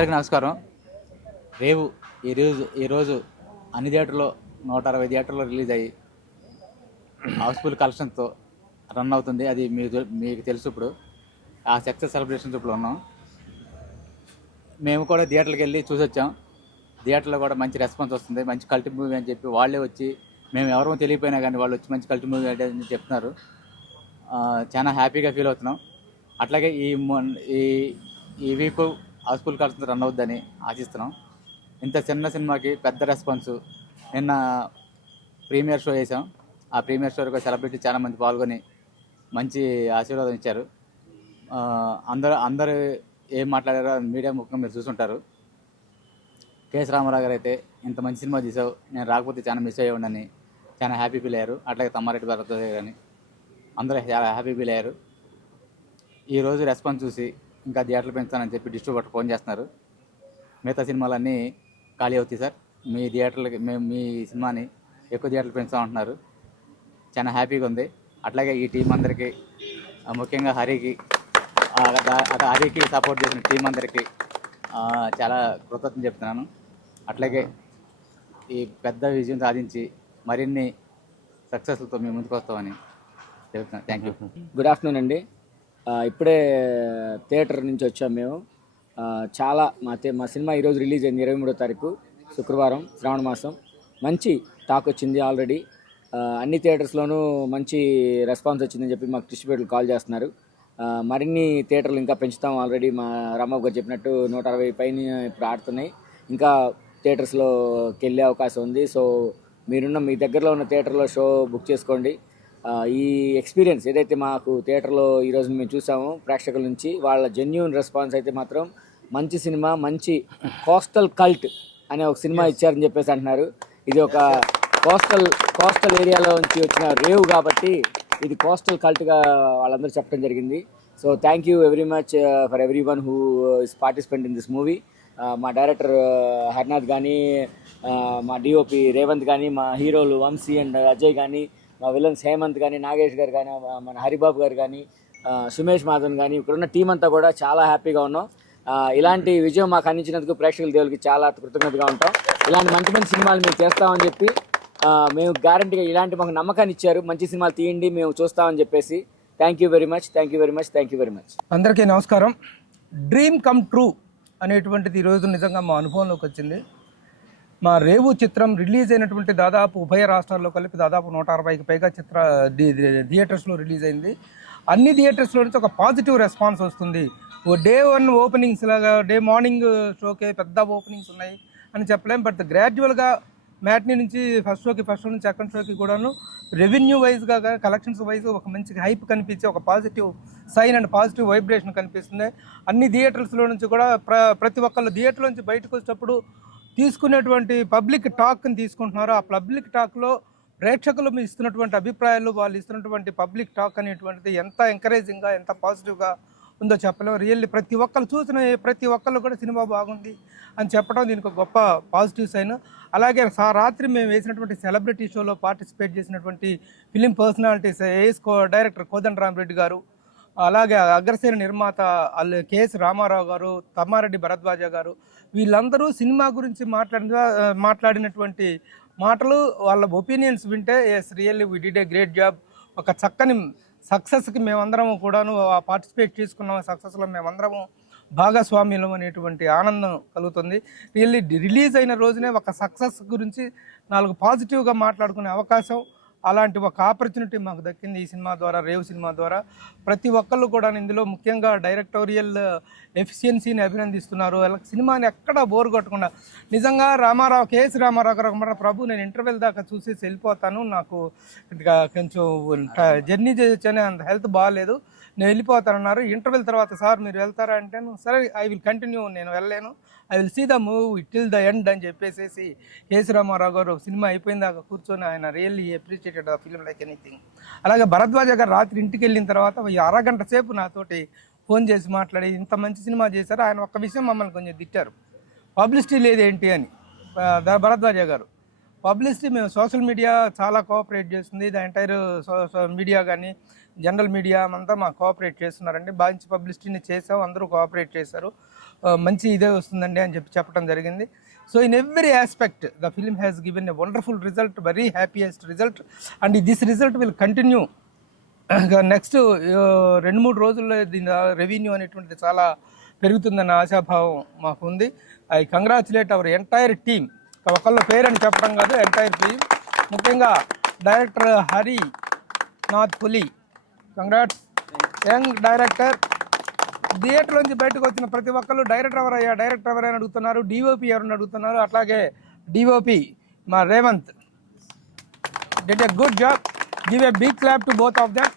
అందరికీ నమస్కారం. రేవు ఈరోజు అన్ని థియేటర్లో 160 థియేటర్లో రిలీజ్ అయ్యి హౌస్ఫుల్ కలెక్షన్తో రన్ అవుతుంది. అది మీకు తెలుసు. ఇప్పుడు ఆ సక్సెస్ సెలబ్రేషన్స్ ఇప్పుడు ఉన్నాం. మేము కూడా థియేటర్కి వెళ్ళి చూసి వచ్చాం. థియేటర్లో కూడా మంచి రెస్పాన్స్ వస్తుంది. మంచి కల్ట్ మూవీ అని చెప్పి వాళ్ళే వచ్చి, మేము ఎవరో తెలియపోయినా కానీ వాళ్ళు వచ్చి మంచి కల్ట్ మూవీ అని చెప్తున్నారు. చాలా హ్యాపీగా ఫీల్ అవుతున్నాం. అట్లాగే ఈ వీక్ హౌస్ఫుల్ కలెక్షన్స్ రన్ అవుద్దని ఆశిస్తున్నాం. ఇంత చిన్న సినిమాకి పెద్ద రెస్పాన్స్. నిన్న ప్రీమియర్ షో చేసాం. ఆ ప్రీమియర్ షోకి సెలబ్రిటీ చాలామంది పాల్గొని మంచి ఆశీర్వాదం ఇచ్చారు. అందరూ ఏం మాట్లాడారో మీడియా ముఖ్యంగా మీరు చూసుంటారు. కేఎస్ రామారావు గారు అయితే, ఇంత మంచి సినిమా తీసావు, నేను రాకపోతే చాలా మిస్ అయ్యి ఉండని చాలా హ్యాపీ ఫీల్ అయ్యారు. అట్లాగే తమ్మారెడ్డి భరత్ కానీ అందరూ చాలా హ్యాపీ ఫీల్ అయ్యారు. ఈరోజు రెస్పాన్స్ చూసి ఇంకా థియేటర్లు పెంచుతానని చెప్పి డిస్ట్రిబ్యూటర్ ఫోన్ చేస్తున్నారు. మిగతా సినిమాలన్నీ ఖాళీ అవుతాయి సార్, మీ థియేటర్లకి మేము మీ సినిమాని ఎక్కువ థియేటర్లు పెంచుతామంటున్నారు. చాలా హ్యాపీగా ఉంది. అట్లాగే ఈ టీం అందరికీ, ముఖ్యంగా హరికి సపోర్ట్ చేసిన టీం అందరికీ చాలా కృతజ్ఞతలు చెప్తున్నాను. అట్లాగే ఈ పెద్ద విజయం సాధించి మరిన్ని సక్సెస్లతో మేము ముందుకు వస్తామని చెప్తున్నాను. Thank you. గుడ్ ఆఫ్టర్నూన్ అండి. ఇప్పుడే థియేటర్ నుంచి వచ్చాము మేము. చాలా మా సినిమా ఈరోజు రిలీజ్ అయింది 23వ తారీఖు శుక్రవారం, శ్రావణ మాసం. మంచి టాక్ వచ్చింది ఆల్రెడీ. అన్ని థియేటర్స్లోనూ మంచి రెస్పాన్స్ వచ్చిందని చెప్పి మాకు డిస్ట్రిబ్యూటర్లు కాల్ చేస్తున్నారు. మరిన్ని థియేటర్లు ఇంకా పెంచుతాం. ఆల్రెడీ మా రామబాబు గారు చెప్పినట్టు 160 పైన ఇప్పుడు ఆడుతున్నాయి. ఇంకా థియేటర్స్లోకి వెళ్ళే అవకాశం ఉంది. సో మీ దగ్గరలో ఉన్న థియేటర్లో షో బుక్ చేసుకోండి. ఈ ఎక్స్పీరియన్స్ ఏదైతే మాకు థియేటర్లో ఈరోజు మేము చూసామో ప్రేక్షకుల నుంచి, వాళ్ళ జెన్యూన్ రెస్పాన్స్ అయితే మాత్రం మంచి సినిమా, మంచి కోస్టల్ కల్ట్ అనే ఒక సినిమా ఇచ్చారని చెప్పేసి అంటున్నారు. ఇది ఒక కోస్టల్ ఏరియాలో నుంచి వచ్చిన రేవ్ కాబట్టి ఇది కోస్టల్ కల్ట్గా వాళ్ళందరూ చెప్పడం జరిగింది. So thank you very much for every one who is participant in this movie. మా డైరెక్టర్ హర్నాథ్ కానీ, మా డిఓపి రేవంత్ కానీ, మా హీరోలు వంశీ అండ్ అజయ్ కానీ, మా విలన్స్ హేమంత్ కానీ, నాగేష్ గారు కానీ, మన హరిబాబు గారు కానీ, సుమేష్ మాధవన్ కానీ, ఇక్కడున్న టీం అంతా కూడా చాలా హ్యాపీగా ఉన్నాం. ఇలాంటి విజయం మాకు అందించినందుకు ప్రేక్షకుల దేవులకి చాలా కృతజ్ఞతగా ఉంటాం. ఇలాంటి మంచి మంచి సినిమాలు మేము చేస్తామని చెప్పి మేము గ్యారంటీగా ఇలాంటి మాకు నమ్మకాన్ని ఇచ్చారు. మంచి సినిమాలు తీయండి, మేము చూస్తామని చెప్పేసి. Thank you very much. అందరికీ నమస్కారం. డ్రీమ్ కమ్ ట్రూ అనేటువంటిది ఈరోజు నిజంగా మా అనుభవంలోకి వచ్చింది. మా రేవు చిత్రం రిలీజ్ అయినటువంటి దాదాపు ఉభయ రాష్ట్రాల్లో కలిపి దాదాపు 160కి పైగా థియేటర్స్లో రిలీజ్ అయింది. అన్ని థియేటర్స్లో నుంచి ఒక పాజిటివ్ రెస్పాన్స్ వస్తుంది. డే 1 ఓపెనింగ్స్ లాగా డే మార్నింగ్ షోకే పెద్ద ఓపెనింగ్స్ ఉన్నాయి అని చెప్పలేం. బట్ గ్రాడ్యువల్గా మ్యాట్నీ నుంచి ఫస్ట్ షో నుంచి సెకండ్ షోకి కూడాను రెవెన్యూ వైజ్గా కలెక్షన్స్ వైజ్ ఒక మంచి హైప్ కనిపించే ఒక positive sign and positive vibration కనిపిస్తుంది. అన్ని థియేటర్స్లో నుంచి కూడా ప్రతి ఒక్కళ్ళు థియేటర్ నుంచి బయటకు వచ్చేటప్పుడు తీసుకునేటువంటి పబ్లిక్ టాక్ని తీసుకుంటున్నారు. ఆ పబ్లిక్ టాక్లో ప్రేక్షకులు ఇస్తున్నటువంటి అభిప్రాయాలు, వాళ్ళు ఇస్తున్నటువంటి పబ్లిక్ టాక్ అనేటువంటిది ఎంత ఎంకరేజింగ్గా, ఎంత పాజిటివ్గా ఉందో చెప్పలేము. రియల్లీ ప్రతి ఒక్కరు చూసిన ప్రతి ఒక్కళ్ళు కూడా సినిమా బాగుంది అని చెప్పడం దీనికి ఒక గొప్ప పాజిటివ్ సైన్. అలాగే రాత్రి మేము వేసినటువంటి సెలబ్రిటీ షోలో పార్టిసిపేట్ చేసినటువంటి ఫిలిం పర్సనాలిటీస్ డైరెక్టర్ కోదండరామిరెడ్డి గారు, అలాగే అగ్రసేన నిర్మాత కేఎస్ రామారావు గారు, తమ్మారెడ్డి భరద్వాజ గారు, వీళ్ళందరూ సినిమా గురించి మాట్లాడినటువంటి మాటలు, వాళ్ళ ఒపీనియన్స్ వింటే yes really we did a great job. ఒక చక్కని సక్సెస్కి మేమందరము కూడాను పార్టిసిపేట్ చేసుకున్నాం. సక్సెస్లో మేమందరము భాగస్వామ్యం అనేటువంటి ఆనందం కలుగుతుంది. రిలీజ్ అయిన రోజునే ఒక సక్సెస్ గురించి 4 పాజిటివ్గా మాట్లాడుకునే అవకాశం, అలాంటి ఒక ఆపర్చునిటీ మాకు దక్కింది ఈ సినిమా ద్వారా, రేవ్ సినిమా ద్వారా. ప్రతి ఒక్కళ్ళు కూడా ఇందులో ముఖ్యంగా డైరెక్టోరియల్ ఎఫిషియన్సీని అభినందిస్తున్నారు. సినిమాని ఎక్కడా బోర్ కొట్టకుండా నిజంగా కేఎస్ రామారావు గారు ప్రభు నేను ఇంటర్వెల్ దాకా చూసేసి వెళ్ళిపోతాను, నాకు కొంచెం జర్నీ చేయొచ్చని అంత హెల్త్ బాగాలేదు, నేను వెళ్ళిపోతానన్నారు. ఇంటర్వెల్ తర్వాత సార్ మీరు వెళ్తారా అంటే, సరే ఐ విల్ కంటిన్యూ, నేను వెళ్ళలేను, I will see the movie till the end అని చెప్పేసి కేసీ రామారావు గారు సినిమా అయిపోయిన దాకా కూర్చొని ఆయన really appreciated the film like anything. అలాగే భరద్వాజ గారు రాత్రి ఇంటికి వెళ్ళిన తర్వాత అరగంట సేపు నాతోటి ఫోన్ చేసి మాట్లాడి ఇంత మంచి సినిమా చేశారు. ఆయన ఒక్క విషయం మమ్మల్ని కొంచెం తిట్టారు, పబ్లిసిటీ లేదేంటి అని. భరద్వాజ గారు పబ్లిసిటీ మేము సోషల్ మీడియా చాలా కోఆపరేట్ చేస్తుంది, ద ఎంటైర్ మీడియా కానీ జనరల్ మీడియా అంతా మాకు కోఆపరేట్ చేస్తున్నారండి. మంచి పబ్లిసిటీని చేసాం, అందరూ కోఆపరేట్ చేశారు. మంచి ఇదే వస్తుందండి అని చెప్పడం జరిగింది. So in every aspect the film has given a wonderful result, very happiest result, and this result will continue. Next 2-3 రోజుల్లో దీని రెవెన్యూ అనేటువంటిది చాలా పెరుగుతుందన్న ఆశాభావం మాకు ఉంది. I congratulate our entire team. ఒకళ్ళ పేరని చెప్పడం కాదు, ఎంటైర్ టీమ్. ముఖ్యంగా డైరెక్టర్ హరి నాథ్ పులి, కంగ్రాట్స్. Young director. థియేటర్ నుంచి బయటకు వచ్చిన ప్రతి ఒక్కళ్ళు డైరెక్టర్ ఎవరైనా అడుగుతున్నారు, డిఓపి ఎవరైనా అడుగుతున్నారు. అట్లాగే డిఓపి మా Revanth did a good job. Give a big clap to both of them.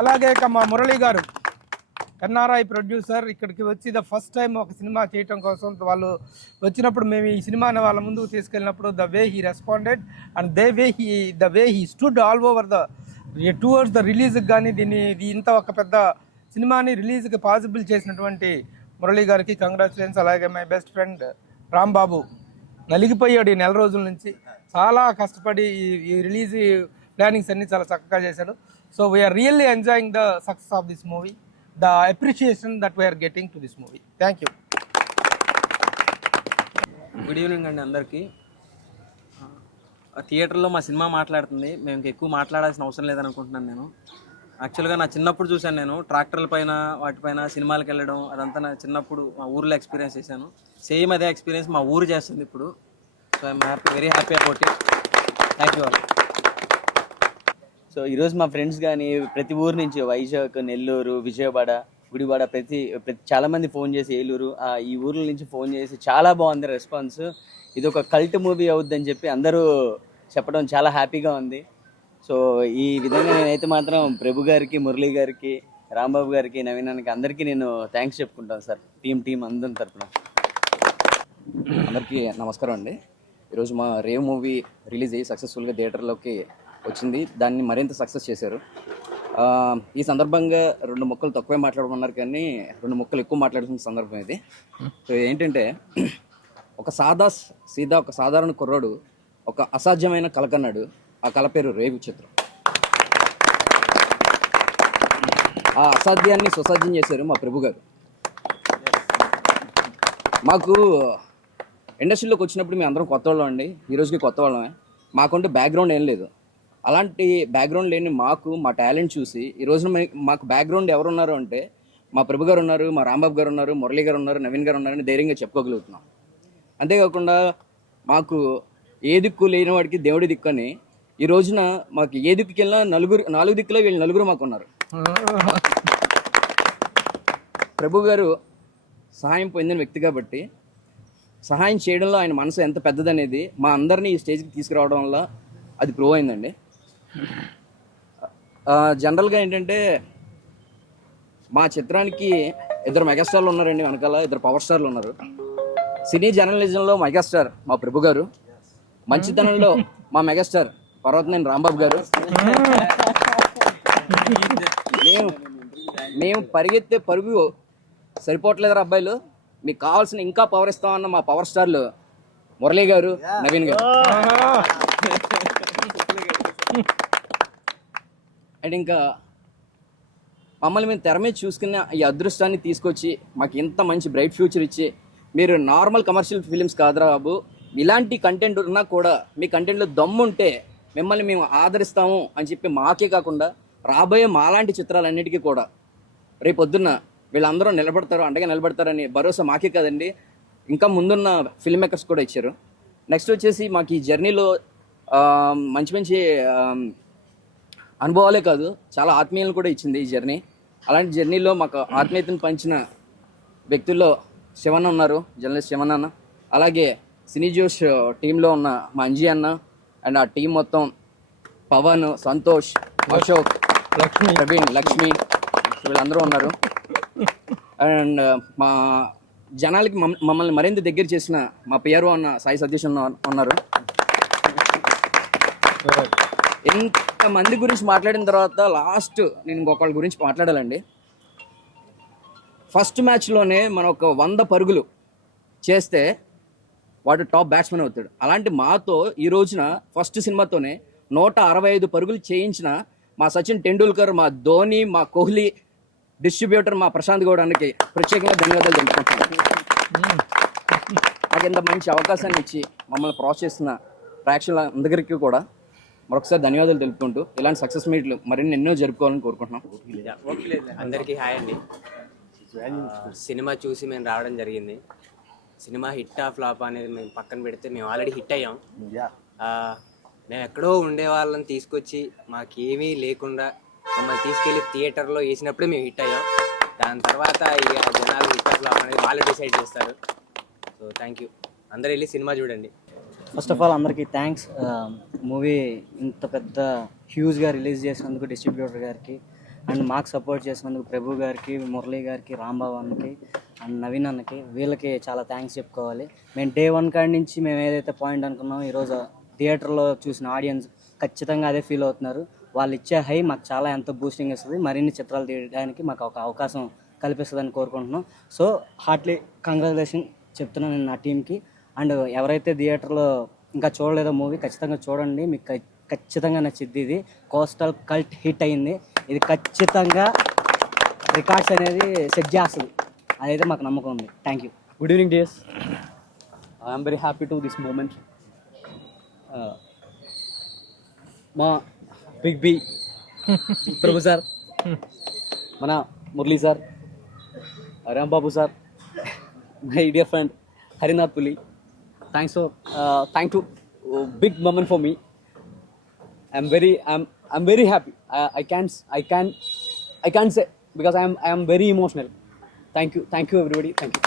అలాగే ఇక మా మురళి గారు, ఎన్ఆర్ఐ ప్రొడ్యూసర్, ఇక్కడికి వచ్చి ద ఫస్ట్ టైం ఒక సినిమా చేయటం కోసం వాళ్ళు వచ్చినప్పుడు మేము ఈ సినిమాని వాళ్ళ ముందుకు తీసుకెళ్ళినప్పుడు the way he responded and the way he stood all over the towards the రిలీజ్కి కానీ ఇంత ఒక పెద్ద సినిమాని రిలీజ్కి పాసిబుల్ చేసినటువంటి మురళి గారికి కంగ్రాచులేషన్స్. అలాగే మై బెస్ట్ ఫ్రెండ్ రాంబాబు నలిగిపోయాడు ఈ నెల రోజుల నుంచి, చాలా కష్టపడి ఈ రిలీజ్ ప్లానింగ్స్ అన్ని చాలా చక్కగా చేశాడు. So we are really enjoying the success of this movie, the appreciation that we are getting to this movie. Thank you. Good evening అండి అందరికీ. థియేటర్లో మా సినిమా మాట్లాడుతుంది, మేము ఎక్కువ మాట్లాడాల్సిన అవసరం లేదని అనుకుంటున్నాను. నేను యాక్చువల్గా నా చిన్నప్పుడు చూశాను, నేను ట్రాక్టర్ల పైన వాటిపైన సినిమాలకు వెళ్ళడం, అదంతా నా చిన్నప్పుడు మా ఊర్లో ఎక్స్పీరియన్స్ చేశాను. సేమ్ అదే ఎక్స్పీరియన్స్ మా ఊరు చేస్తుంది ఇప్పుడు. So I'm very happy about it. Thank you all. So ఈరోజు మా ఫ్రెండ్స్ కానీ ప్రతి ఊరు నుంచి వైజాగ్, నెల్లూరు, విజయవాడ, గుడివాడ ప్రతి చాలామంది ఫోన్ చేసి ఏలూరు ఈ ఊర్ల నుంచి ఫోన్ చేసి చాలా బాగుంది రెస్పాన్స్. ఇది ఒక కల్ట్ మూవీ అవుద్దని చెప్పి అందరూ చెప్పడం చాలా హ్యాపీగా ఉంది. సో ఈ విధంగా నేనైతే మాత్రం ప్రభు గారికి, మురళి గారికి, రాంబాబు గారికి, నవీనానికి అందరికీ నేను థ్యాంక్స్ చెప్పుకుంటాను సార్, టీం అందరి తరఫున. అందరికీ నమస్కారం అండి. ఈరోజు మా రేవ్ మూవీ రిలీజ్ అయ్యి సక్సెస్ఫుల్గా థియేటర్లోకి వచ్చింది. దాన్ని మరింత సక్సెస్ చేశారు. ఈ సందర్భంగా 2 ముక్కలు తక్కువే మాట్లాడమన్నారు, కానీ 2 ముక్కలు ఎక్కువ మాట్లాడుతున్న సందర్భం ఇది. సో ఏంటంటే, ఒక సాధారణ కుర్రాడు ఒక అసాధ్యమైన కళ కన్నాడు. ఆ కళ పేరు రేవు చిత్రం. ఆ అసాధ్యాన్ని సుసాధ్యం చేశారు మా ప్రభు గారు. మాకు ఇండస్ట్రీలోకి వచ్చినప్పుడు మేము అందరం కొత్త వాళ్ళం అండి, ఈరోజుకి కొత్త వాళ్ళమే. మాకంటే బ్యాక్గ్రౌండ్ ఏం లేదు. అలాంటి బ్యాక్గ్రౌండ్ లేని మా టాలెంట్ చూసి ఈ రోజున మాకు బ్యాక్గ్రౌండ్ ఎవరున్నారు అంటే మా ప్రభు గారు ఉన్నారు, మా రాంబాబు గారు ఉన్నారు, మురళి గారు ఉన్నారు, నవీన్ గారు ఉన్నారని ధైర్యంగా చెప్పుకోగలుగుతున్నాం. అంతేకాకుండా మాకు ఏ దిక్కు లేని వాడికి దేవుడి దిక్కు అని ఈ రోజున మాకు ఏ దిక్కుకి వెళ్ళినా 4 దిక్కులో వీళ్ళు 4 మాకు ఉన్నారు. ప్రభు గారు సహాయం పొందిన వ్యక్తి కాబట్టి సహాయం చేయడంలో ఆయన మనసు ఎంత పెద్దదనేది మా అందరినీ ఈ స్టేజ్కి తీసుకురావడం వల్ల అది ప్రూవ్ అయిందండి. జనరల్గా ఏంటంటే, మా చిత్రానికి 2 మెగాస్టార్లు ఉన్నారండి, వెనకాల 2 పవర్ స్టార్లు ఉన్నారు. సినీ జర్నలిజంలో మెగాస్టార్ మా ప్రభు గారు, మంచితనంలో మా మెగాస్టార్ పర్వతనేని రాంబాబు గారు, మేము పరిగెత్తే పరుగు సరిపోవట్లేదురా అబ్బాయిలు, మీకు కావాల్సిన ఇంకా పవర్ ఇస్తామన్న మా పవర్ స్టార్లు మురళి గారు, నవీన్ గారు. అండ్ ఇంకా మమ్మల్ని మేము తెర మీద చూసుకున్న ఈ అదృష్టాన్ని తీసుకొచ్చి మాకు ఇంత మంచి బ్రైట్ ఫ్యూచర్ ఇచ్చి, మీరు నార్మల్ కమర్షియల్ ఫిలిమ్స్ కాదురా బాబు, ఇలాంటి కంటెంట్ ఉన్నా కూడా మీ కంటెంట్లో దమ్ముంటే మిమ్మల్ని మేము ఆదరిస్తాము అని చెప్పి మాకే కాకుండా రాబోయే మాలాంటి చిత్రాలన్నిటికీ కూడా రేపొద్దున్న వీళ్ళందరూ అండగా నిలబడతారని భరోసా మాకే కాదండి, ఇంకా ముందున్న ఫిల్మ్ మేకర్స్ కూడా ఇచ్చారు. నెక్స్ట్ వచ్చేసి మాకు ఈ జర్నీలో మంచి అనుభవాలే కాదు, చాలా ఆత్మీయులను కూడా ఇచ్చింది ఈ జర్నీ. అలాంటి జర్నీలో మాకు ఆత్మీయతను పంచిన వ్యక్తుల్లో శివన్న ఉన్నారు, జర్నలిస్ట్ శివన్న అన్న. అలాగే సినీ జోష్ టీంలో ఉన్న మా అంజీ అన్న అండ్ ఆ టీం మొత్తం, పవన్, సంతోష్, అశోక్, ప్రవీణ్, లక్ష్మి, వీళ్ళందరూ ఉన్నారు. అండ్ మా జనాలకి మమ్మల్ని మరింత దగ్గర చేసిన మా పిఆర్ఓ అన్న సాయి సతీష్ ఉన్నారు. ఇంతమంది గురించి మాట్లాడిన తర్వాత లాస్ట్ నేను ఇంకొకళ్ళ గురించి మాట్లాడాలండి. ఫస్ట్ మ్యాచ్లోనే మనం ఒక 100 పరుగులు చేస్తే వాడు టాప్ బ్యాట్స్మెన్ అవుతాడు. అలాంటి మాతో ఈ రోజున ఫస్ట్ సినిమాతోనే 165 పరుగులు చేయించిన మా సచిన్ టెండూల్కర్, మా ధోని, మా కోహ్లీ, డిస్ట్రిబ్యూటర్ మా ప్రశాంత్ గౌడానికి ప్రత్యేకంగా ధన్యవాదాలు తెలుపుకుంటున్నాను. నాకు ఇంత మంచి అవకాశాన్ని ఇచ్చి మమ్మల్ని ప్రోత్సహిస్తున్న ప్రేక్షకులందరికీ కూడా మరొకసారి ధన్యవాదాలు తెలుపుకుంటూ ఇలాంటి సక్సెస్ మీట్లు మరిన్ని ఎన్నో జరుపుకోవాలని కోరుకుంటున్నాం. అందరికీ హాయ్ అండి. సినిమా చూసి మేము రావడం జరిగింది. సినిమా హిట్ ఆ ఫ్లాప్ అనేది మేము పక్కన పెడితే మేము ఆల్రెడీ హిట్ అయ్యాం. మేము ఎక్కడో ఉండే వాళ్ళని తీసుకొచ్చి మాకేమీ లేకుండా మమ్మల్ని తీసుకెళ్ళి థియేటర్లో వేసినప్పుడే మేము హిట్ అయ్యాం. దాని తర్వాత ఇక జనాలు హిట్ ఆ ఫ్లాప్ అనేది వాళ్ళు డిసైడ్ చేస్తారు. సో థ్యాంక్ యూ, అందరూ వెళ్ళి సినిమా చూడండి. ఫస్ట్ ఆఫ్ ఆల్ అందరికీ థ్యాంక్స్. మూవీ ఇంత పెద్ద హ్యూజ్గా రిలీజ్ చేసినందుకు డిస్ట్రిబ్యూటర్ గారికి, అండ్ మాకు సపోర్ట్ చేసినందుకు ప్రభు గారికి, మురళీ గారికి, రాంబాబు అన్నకి అండ్ నవీన్ అన్నకి, వీళ్ళకి చాలా థ్యాంక్స్ చెప్పుకోవాలి. మేము డే 1 కాడి నుంచి మేము ఏదైతే పాయింట్ అనుకున్నామో ఈరోజు థియేటర్లో చూసిన ఆడియన్స్ ఖచ్చితంగా అదే ఫీల్ అవుతున్నారు. వాళ్ళు ఇచ్చే హై మాకు చాలా ఎంతో బూస్టింగ్ ఇస్తుంది, మరిన్ని చిత్రాలు తీయడానికి మాకు ఒక అవకాశం కల్పిస్తుందని కోరుకుంటున్నాం. సో హార్ట్లీ కంగ్రాచులేషన్ చెప్తున్నాను నేను నా టీంకి. అండ్ ఎవరైతే థియేటర్లో ఇంకా చూడలేదో మూవీ ఖచ్చితంగా చూడండి, మీకు ఖచ్చితంగా నచ్చిద్ది. ఇది కోస్టల్ కల్ట్ హిట్ అయింది, ఇది ఖచ్చితంగా రికార్డ్స్ అనేది సెట్ చేస్తుంది, అదైతే మాకు నమ్మకం ఉంది. Thank you. Good evening, dears. I am very happy to this moment. మా బిగ్ బి ప్రభు సార్, మన Murali sir, Rambabu sir, my dear friend Harinath Puli, thank to big moment for me. I'm very happy. I can't say because I am very emotional. Thank you everybody. Thank you.